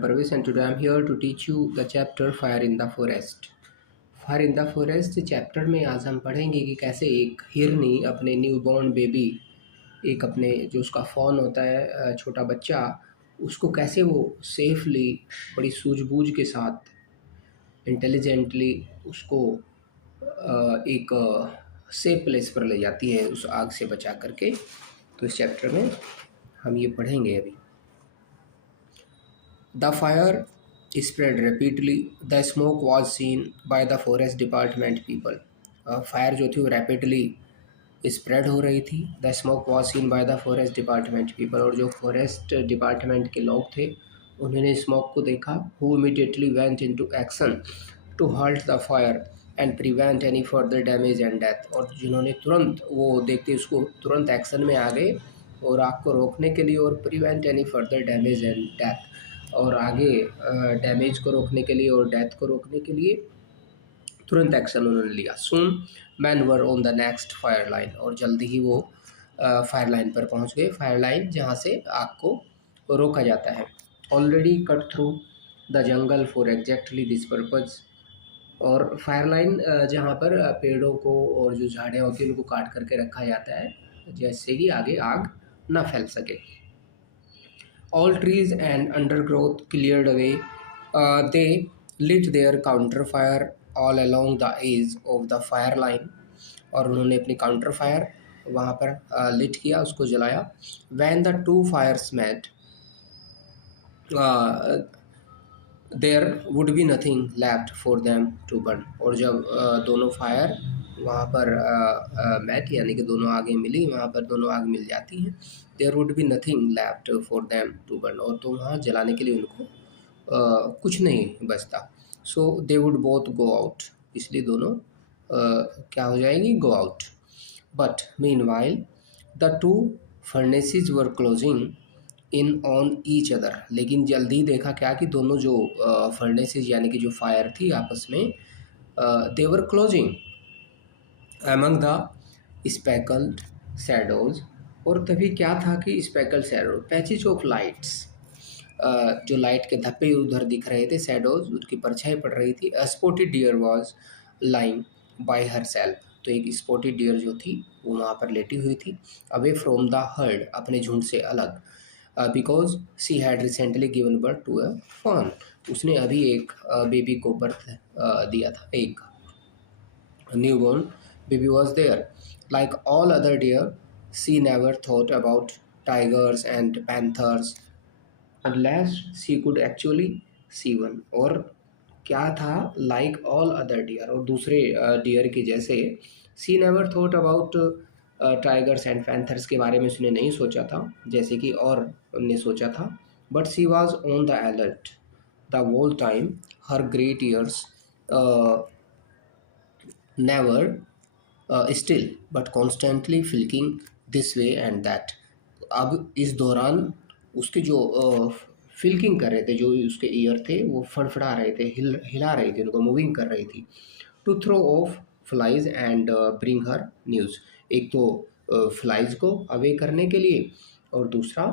am Parvesh and today I am here to teach you the chapter Fire in the Forest. Fire in the forest chapter में आज हम पढ़ेंगे कि कैसे एक हिरनी अपने न्यूबॉर्न बेबी, एक अपने जो उसका फॉन होता है छोटा बच्चा, उसको कैसे वो सेफली बड़ी सूझबूझ के साथ इंटेलिजेंटली उसको एक सेफ प्लेस पर ले जाती है उस आग से बचा करके। तो इस चैप्टर में हम ये पढ़ेंगे अभी। The fire spread rapidly. The smoke was seen by the forest department people. Fire जो थी वो रैपिडली स्प्रेड हो रही थी। The smoke was seen by the forest department people, और जो फॉरेस्ट डिपार्टमेंट के लोग थे उन्होंने स्मोक को देखा। Who immediately went into action to halt the fire and prevent any further damage and death, और जिन्होंने तुरंत वो देखते उसको तुरंत एक्शन में आ गए और आग को रोकने के लिए और prevent any further damage and death, और आगे डैमेज को रोकने के लिए और डेथ को रोकने के लिए तुरंत एक्शन उन्होंने लिया। Soon men were on the next fire line, और जल्दी ही वो फायर लाइन पर पहुंच गए। फायर लाइन जहां से आग को रोका जाता है। Already cut through the jungle for exactly this purpose, और फायर लाइन जहाँ पर पेड़ों को और जो झाड़ियाँ होती हैं उनको काट करके रखा जाता है जैसे कि आगे आग ना फैल सके। All trees and undergrowth cleared away. They lit their counter fire all along the edge of the fire line, और उन्होंने अपनी काउंटर फायर वहाँ पर लिट किया, उसको जलाया। When the two fires met, there would be nothing left for them to burn, और जब दोनों फायर वहाँ पर मैट यानी कि दोनों आगे मिली, वहाँ पर दोनों आग मिल जाती हैं। There would be nothing left for them to burn, और तो वहाँ जलाने के लिए उनको कुछ नहीं बचता। So they would both go out, इसलिए दोनों क्या हो जाएंगी, go out. But meanwhile the two furnaces were closing in on each other, लेकिन जल्दी देखा क्या कि दोनों जो फर्नेसेस यानी कि जो फायर थी आपस में they were closing among the speckled shadows, और तभी क्या था कि speckle shadow patches of lights, जो लाइट के धब्बे उधर दिख रहे थे, शैडोज उनकी परछाई पड़ रही थी। A spotted deer was lying by herself, तो एक स्पॉटेड डियर जो थी वो वहाँ पर लेटी हुई थी। अवे फ्रॉम द हर्ड, अपने झुंड से अलग। Because she had recently given birth to a fawn, उसने अभी एक बेबी को बर्थ दिया था, एक newborn baby was there. Like all other deer, she never thought about tigers and panthers unless she could actually see one. और क्या था, like all other deer, और दूसरे डियर के जैसे she never thought about tigers and panthers के बारे में उसने नहीं सोचा था जैसे कि और ने सोचा था। But she was on the alert the whole time. Her great ears never still but constantly flicking this way and that. अब इस दौरान उसके जो फिल्किंग कर रहे थे, जो उसके ईयर थे वो फड़फड़ा रहे थे, हिला रही थी, उनको मूविंग कर रही थी। To throw off flies and bring her news, एक तो फ्लाइज को अवे करने के लिए और दूसरा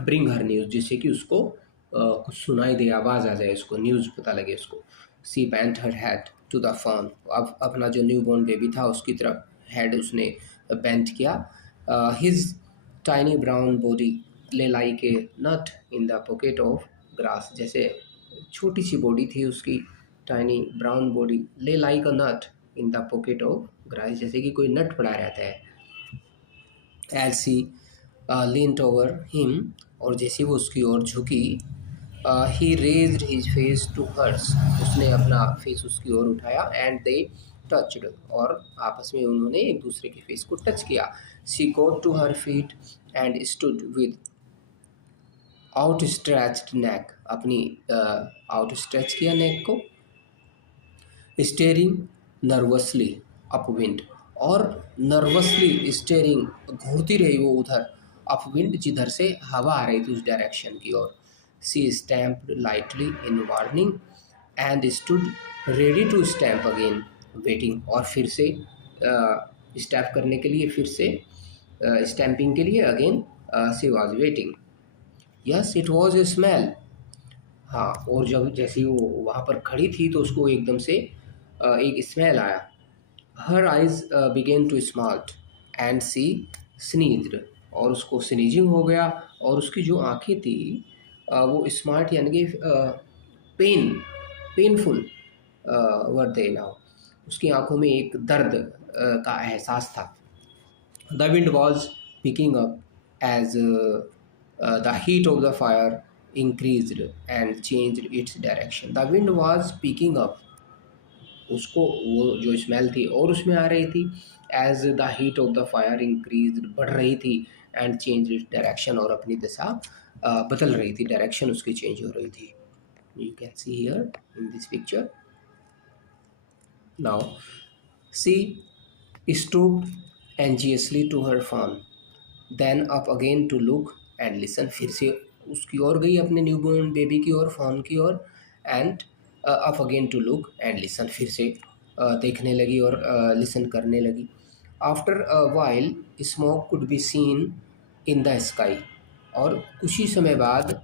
ब्रिंग हर न्यूज़, जिससे कि उसको कुछ सुनाई दे, आवाज़ आ जाए, उसको न्यूज़ पता लगे उसको। She bent her head to the fawn, अब अपना जो न्यू बॉर्न बेबी था उसकी तरफ हेड उसने बेंट किया। His tiny brown body lay like a nut in the pocket of grass, जैसे छोटी सी बॉडी थी उसकी, tiny brown body, lay like a nut in the pocket of grass, जैसे कि कोई नट पड़ा रहता है। As she leaned over him, और जैसे वो उसकी ओर झुकी, he raised his face to hers, उसने अपना फेस उसकी ओर उठाया। एंड दे टच्ड, और आपस में उन्होंने एक दूसरे के फेस को टच किया। She got to her feet and stood with outstretched neck, अपनी आउटस्ट्रेच किया नेक को। स्टेरिंग नर्वसली अपविंड, और नर्वसली स्टेरिंग, घूरती रही वो उधर, अपविंड जिधर से हवा आ रही थी उस डायरेक्शन की ओर। She stamped lightly in warning and stood ready to stamp again waiting, और फिर से स्टैम्प करने के लिए, फिर से स्टैम्पिंग के लिए again she was waiting. Yes it was a smell हाँ, और जब जैसे ही वो वहाँ पर खड़ी थी तो उसको एकदम से एक स्मेल आया। Her eyes began to smart and she sneezed, और उसको स्नीजिंग हो गया, और उसकी जो आँखें थी वो स्मार्ट यानी कि पेन पेनफुल वर दे नाउ, उसकी आँखों में एक दर्द का एहसास था। The wind was picking up as the heat of the fire increased and changed its direction. The wind was picking up, उसको वो जो स्मेल थी और उसमें आ रही थी, as the heat of the fire increase, बढ़ रही थी, एंड चेंज इट्स डायरेक्शन, और अपनी दिशा बदल रही थी, डायरेक्शन उसकी चेंज हो रही थी। You can see here in this picture. Now she stooped anxiously to her fan, then up again to look and listen, फिर से उसकी ओर गई, अपने न्यूबॉर्न बेबी की ओर, फोन की ओर, end up again to look and listen, फिर से देखने लगी और लिसन करने लगी। After a while smoke could be seen in the sky, और कुछ ही समय बाद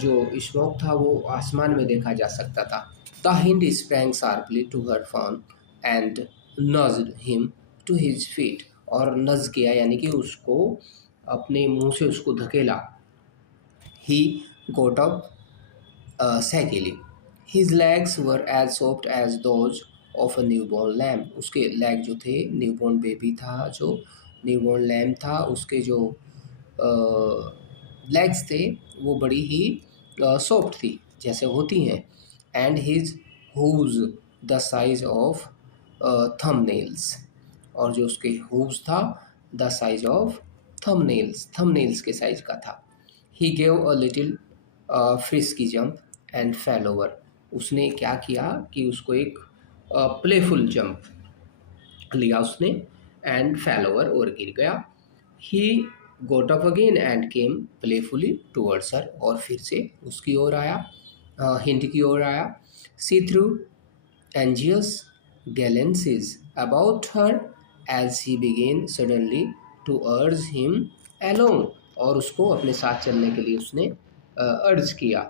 जो स्मोक था वो आसमान में देखा जा सकता था। The hind sprang sharply to her form and nudged him to his feet, और नज किया यानी कि उसको अपने मुंह से उसको धकेला। He got up shakily, his legs were as soft as those of a newborn lamb, उसके लेग जो थे, न्यूबॉर्न बेबी था जो, न्यूबॉर्न लैम्ब था, उसके जो लेग्स थे वो बड़ी ही सॉफ्ट थी जैसे होती हैं। And his hooves the size of thumbnails, और जो उसके हूव्स था the size of thumbnails, thumbnails के साइज का था। He gave a little frisky jump and fell over, उसने क्या किया कि उसको एक प्लेफुल जंप लिया उसने, एंड फेल ओवर, और गिर गया। He got up again and came playfully towards her, और फिर से उसकी ओर आया, हिंट की ओर आया। सी through anxious glances about her as he began suddenly to urge him along, और उसको अपने साथ चलने के लिए उसने अर्ज किया।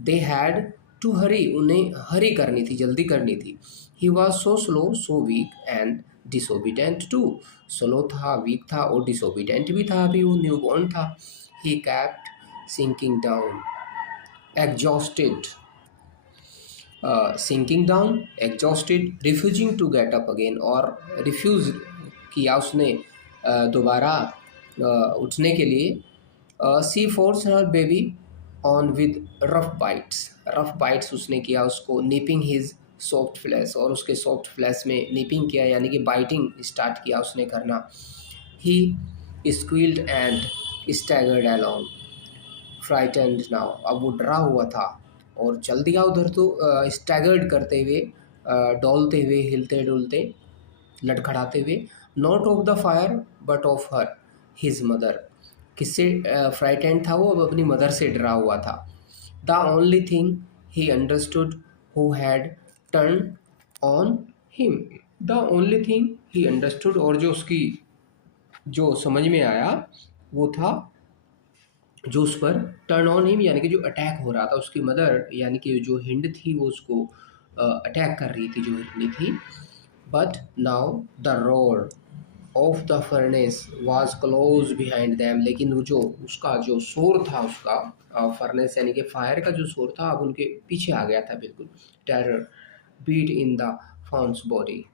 दे हैड टू हरी, उन्हें हरी करनी थी, जल्दी करनी थी। He was so slow so weak and disobedient to, slow था, वीक था और डिसोबीडेंट भी था, अभी वो न्यूबॉर्न था। He kept sinking down exhausted, sinking down exhausted, refusing to get up again, और रिफ्यूज़ किया उसने दोबारा उठने के लिए। She force her baby on with rough bites, rough bites उसने किया उसको, नीपिंग हिज सॉफ्ट फ्लैश, और उसके सॉफ्ट फ्लैश में नीपिंग किया यानी कि बाइटिंग स्टार्ट किया उसने करना। He squealed and staggered along frightened now, अब वो डरा हुआ था और चल दिया उधर, तो स्टैगर्ड करते हुए, डोलते हुए, हिलते डुलते, लड़खड़ाते हुए। Not of the fire but of her his mother, किससे फ्राइटेंड था वो, अब अपनी मदर से डरा हुआ था। The only thing he understood who had turn on him, the only thing he understood, और जो उसकी जो समझ में आया वो था, जो उस पर टर्न ऑन हिम यानी कि जो अटैक हो रहा था, उसकी मदर यानी कि जो हिंड थी वो उसको अटैक कर रही थी, जो हिरनी थी। But now the roar of the furnace was close behind them, लेकिन वो जो उसका जो शोर था, उसका फर्नेस यानी कि फायर का जो शोर था, अब उनके पीछे आ गया था बिल्कुल। Terror beat in the fawn's body,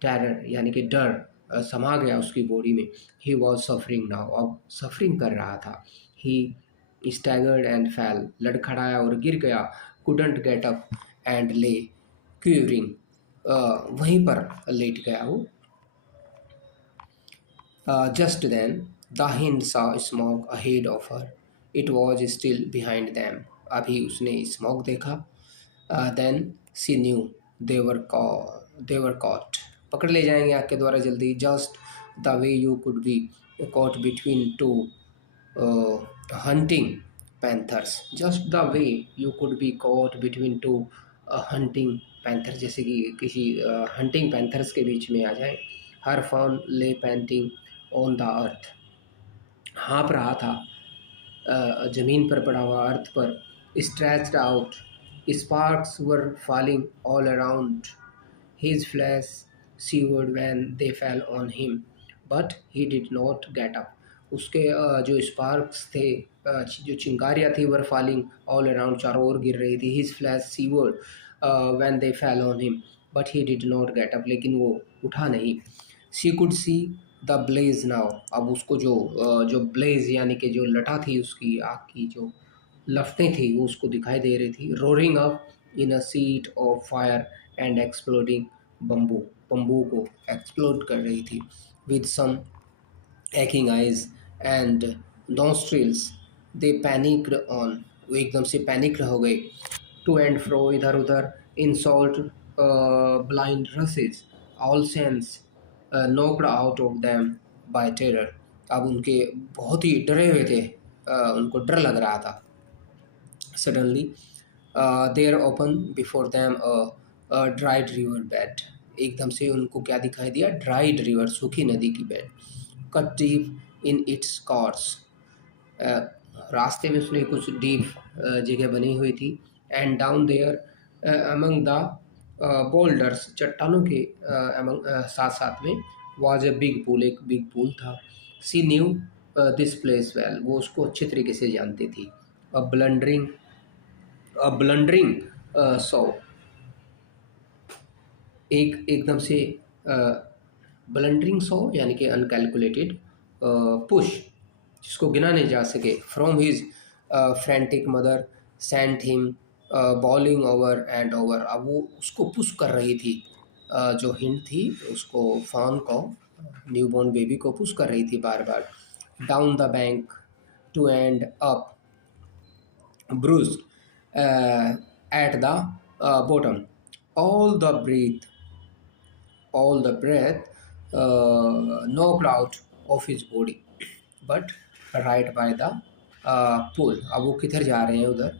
terror यानी कि डर समा गया उसकी बॉडी में। ही वॉज सफरिंग नाउ, अब सफरिंग कर रहा था। ही स्टैगर्ड एंड फैल, लड़खड़ाया और गिर गया। कुडंट गेट अप एंड ले क्यूरिंग, वहीं पर लेट गया वो। जस्ट देन द हिंड सा smoke ahead of her, it was still behind them, अभी उसने स्मोक देखा। देन सी न्यू देवर कॉट, पकड़ ले जाएंगे आपके द्वारा जल्दी। Just the way you could be caught between two hunting panthers, just the way you could be caught between two hunting panther, जैसे कि किसी हंटिंग पैंथर्स के बीच में आ जाए। हर फॉर्म ले painting on the earth, hop रहा था ज़मीन पर पड़ा हुआ अर्थ पर। stretched out. Sparks were falling all around. His flesh shivered when they fell on him, but he did not get up. उसके जो स्पार्क्स थे, जो चिंगारियाँ थी, वर फॉलिंग ऑल अराउंड, चारों ओर गिर रही थी. His flesh seared when they fell on him, but he did not get up, लेकिन वो उठा नहीं. She could see the blaze now. अब उसको जो ब्लेज यानी कि जो लटा थी उसकी आग की, जो लपटें थी, वो उसको दिखाई दे रही थी. Roaring up in a sheet of fire and exploding bamboo. Bamboo को एक्सप्लोड कर रही थी. With some aching eyes and nostrils, they panicked on. वो एकदम से पैनिक हो गए. टू एंड फ्रो, इधर उधर. इन salt blind रसेस, all sense knocked out of them by terror. अब उनके बहुत ही डरे हुए थे, उनको डर लग रहा था. Suddenly there opened before them a dried river bed. एकदम से उनको क्या दिखाई दिया? ड्राइड रिवर, सूखी नदी की bed. Cut deep in its course. रास्ते में उसने कुछ डीप जगह बनी हुई थी. And down there among the boulders, चट्टानों के साथ साथ में, वाज ए बिग पूल, एक बिग पूल था. She knew this place well, वो उसको अच्छे तरीके से जानती थी. अ ब्लंडरिंग सो, एकदम से ब्लंडरिंग सो यानी कि अनकैलकुलेटेड पुश, जिसको गिना नहीं जा सके. From his frantic mother sent him bowling over and over. अब वो उसको पुश कर रही थी, जो हिंड थी उसको, फॉन को, न्यूबॉर्न बेबी को पुश कर रही थी बार बार. Down the bank to and up bruised at the bottom. All the breath knocked out of his body, but right by the pool. अब वो किधर जा रहे हैं? उधर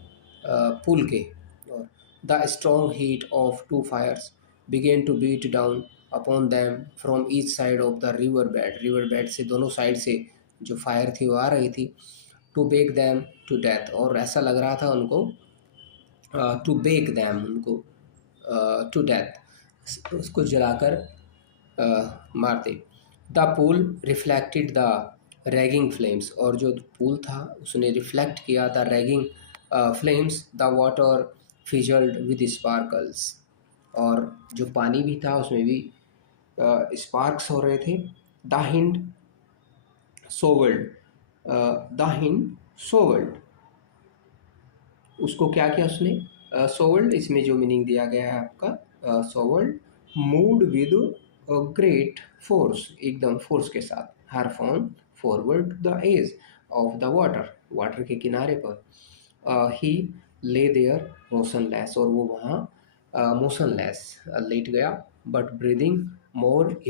पुल के. और the strong heat of two fires began to beat down upon them from each side of the river bed. river bed से दोनों साइड से जो फायर थी वो आ रही थी. To bake them to death, और ऐसा लग रहा था उनको, टू बेक दैम, उनको टू डेथ, उसको जलाकर मारते. The pool reflected the raging flames, और जो पूल था उसने रिफ्लेक्ट किया the raging flames. The water fizzled with sparkles, और जो पानी भी था उसमें भी स्पार्क्स हो रहे थे. द हिंड सोवर्ड, द हिंड सोवर्ड, उसको क्या किया उसने? सोवर्ड, इसमें जो मीनिंग दिया गया है आपका, sword moved with great force, एकदम फोर्स के साथ. Her form forward the edge of the water, water के किनारे पर. ही ले देयर मोशनलेस, और वो वहाँ मोशनलेस लेट गया. बट ब्रीदिंग मोर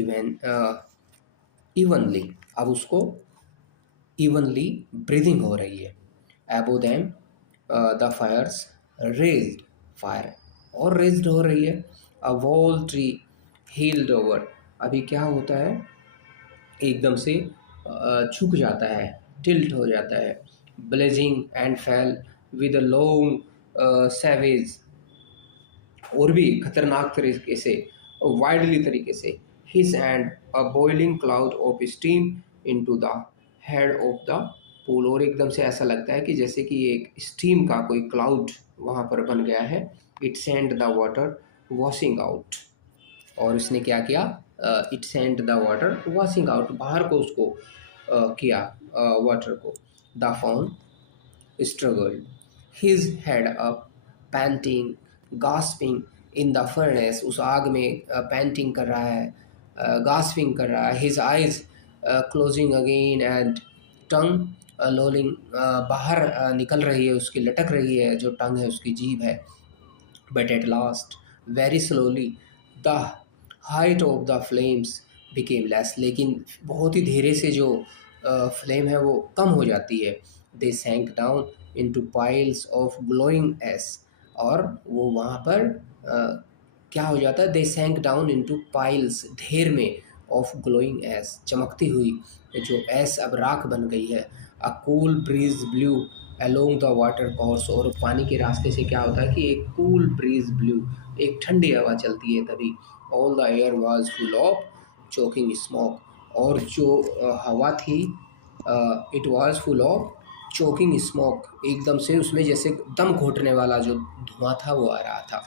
इवनली, अब उसको इवनली ब्रीदिंग हो रही है. Above them the fires raged, fire और रेज्ड हो रही है. A wall tree heeled over, अभी क्या होता है? एकदम से झुक जाता है, टिल्ट हो जाता है. Blazing and fail with a long savage, और भी खतरनाक तरीके से, वाइडली तरीके से. His and a boiling cloud of steam into the head of the pool, और एकदम से ऐसा लगता है कि जैसे कि एक स्टीम का कोई क्लाउड वहाँ पर बन गया है. It send the water washing out, और इसने क्या किया? It send the water washing out, बाहर को उसको किया वाटर को. The faun struggled, his head up, panting, gasping in the furnace. उस आग में panting कर रहा है, gasping कर रहा है. His eyes closing again and tongue lolling, बाहर निकल रही है उसकी, लटक रही है जो टंग है उसकी, जीभ है. But at last, very slowly, the height of the flames became less. लेकिन बहुत ही धीरे से जो फ्लेम है वो कम हो जाती है. They sank down into piles of glowing ash, और वो वहाँ पर क्या हो जाता है? They sank down into piles, ढेर में, of glowing ash, चमकती हुई जो ऐश अब राख बन गई है. A cool breeze blew along the water course, और पानी के रास्ते से क्या होता है कि एक कूल ब्रीज ब्लू, एक ठंडी हवा चलती है तभी। All the air was full of choking smoke, और जो हवा थी it was full of choking smoke, एकदम से उसमें जैसे दम घोटने वाला जो धुआं था वो आ रहा था।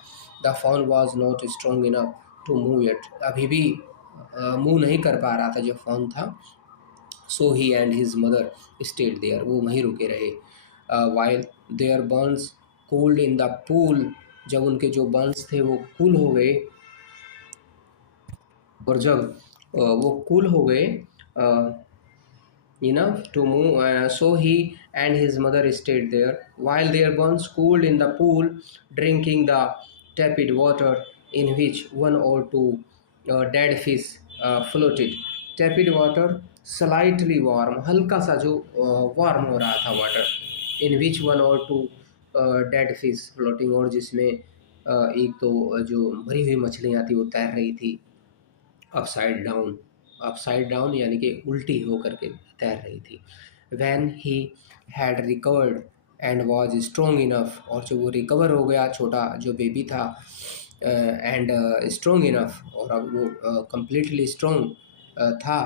The fawn was not strong enough to move it, अभी भी मूव नहीं कर पा रहा था जो फ़ोन था। So he and his mother stayed there, वो वहीं रुके रहे। While their burns cooled in the pool, जब उनके जो बर्न्स थे वो कूल हो गए, और जब वो कूल हो गए enough to move. So he and his mother stayed there while their burns cooled in the pool, drinking the tepid water in which one or two dead fish floated. Tepid water, slightly warm, हल्का सा जो warm हो रहा था water, in which one or two dead fish floating, और जिसमें एक तो जो मरी हुई मछलियाँ थी वो तैर रही थी अपसाइड डाउन, अपसाइड डाउन यानी कि उल्टी होकर के तैर रही थी। When he had recovered and was strong enough, और जब वो रिकवर हो गया छोटा जो बेबी था एंड स्ट्रोंग इनफ, और अब वो कम्प्लीटली स्ट्रोंग था,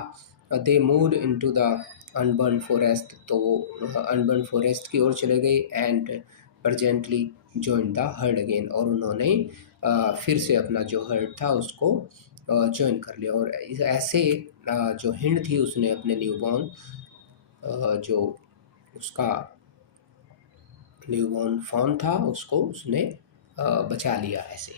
they moved into the unburn forest, तो वो अनबर्न फॉरेस्ट की ओर चले गए and presently join the heard again, और उन्होंने फिर से अपना जो हर्ड था उसको जॉइन कर लिया। और ऐसे जो हिंड थी उसने अपने न्यूबॉर्न जो उसका न्यूबॉर्न फॉर्म था उसको उसने बचा लिया ऐसे।